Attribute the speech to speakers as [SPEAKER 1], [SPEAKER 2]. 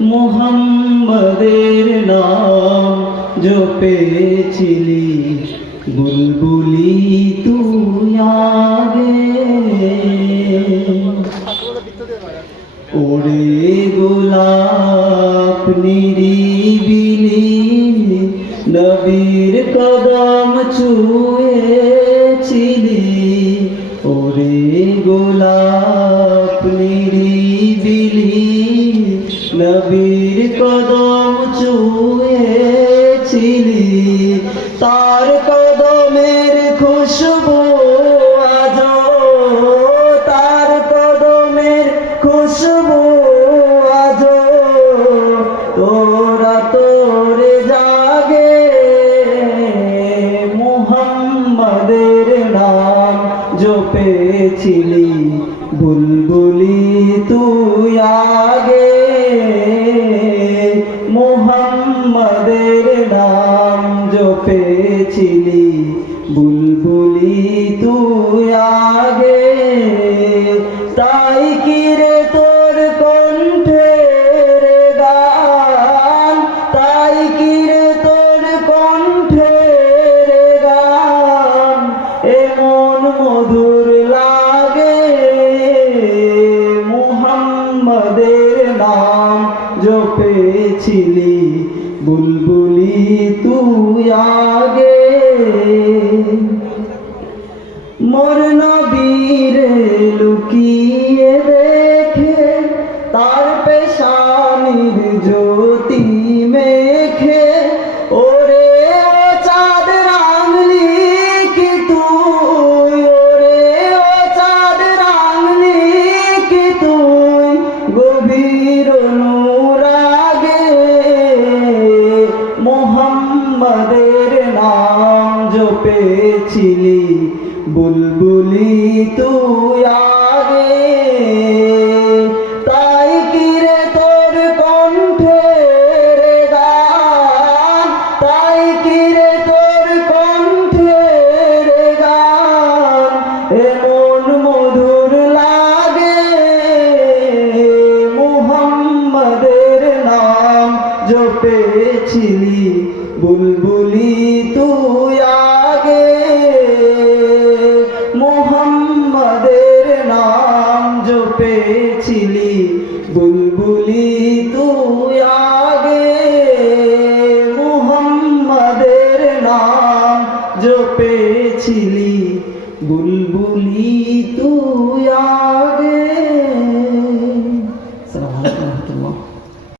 [SPEAKER 1] মোহাম্মদের নাম জপেছিলি, বুলবুলি তুই আগে। ওরে গোলাপ নিরিবিলি, নবীর কদম ছুঁয়েছিলি। ওরে গোলাপ নিরিবিলি নবীর কদম চুয়েছিলি তার কদমের খুশবু আজ তার কদমের খুশবু আজ তোরা তোরে জাগে মুহাম্মাদের নাম জপেছিলি বুলবুলি জপেছিলি বুলবুলি জপেছিলি বুলবুলি তুই আগে। মোর নবীর লুকিয়ে দেখে তার পেশানির জ্যোতি জপেছিলি বুলবুলি তুই আগে। তাই কি তোর কণ্ঠের গান? তাই কি রে তোর কণ্ঠের গান? এমন মধুর লাগে মুহাম্মদের নাম। জপেছিলি বুলবুলি ভুলি তুই আগে।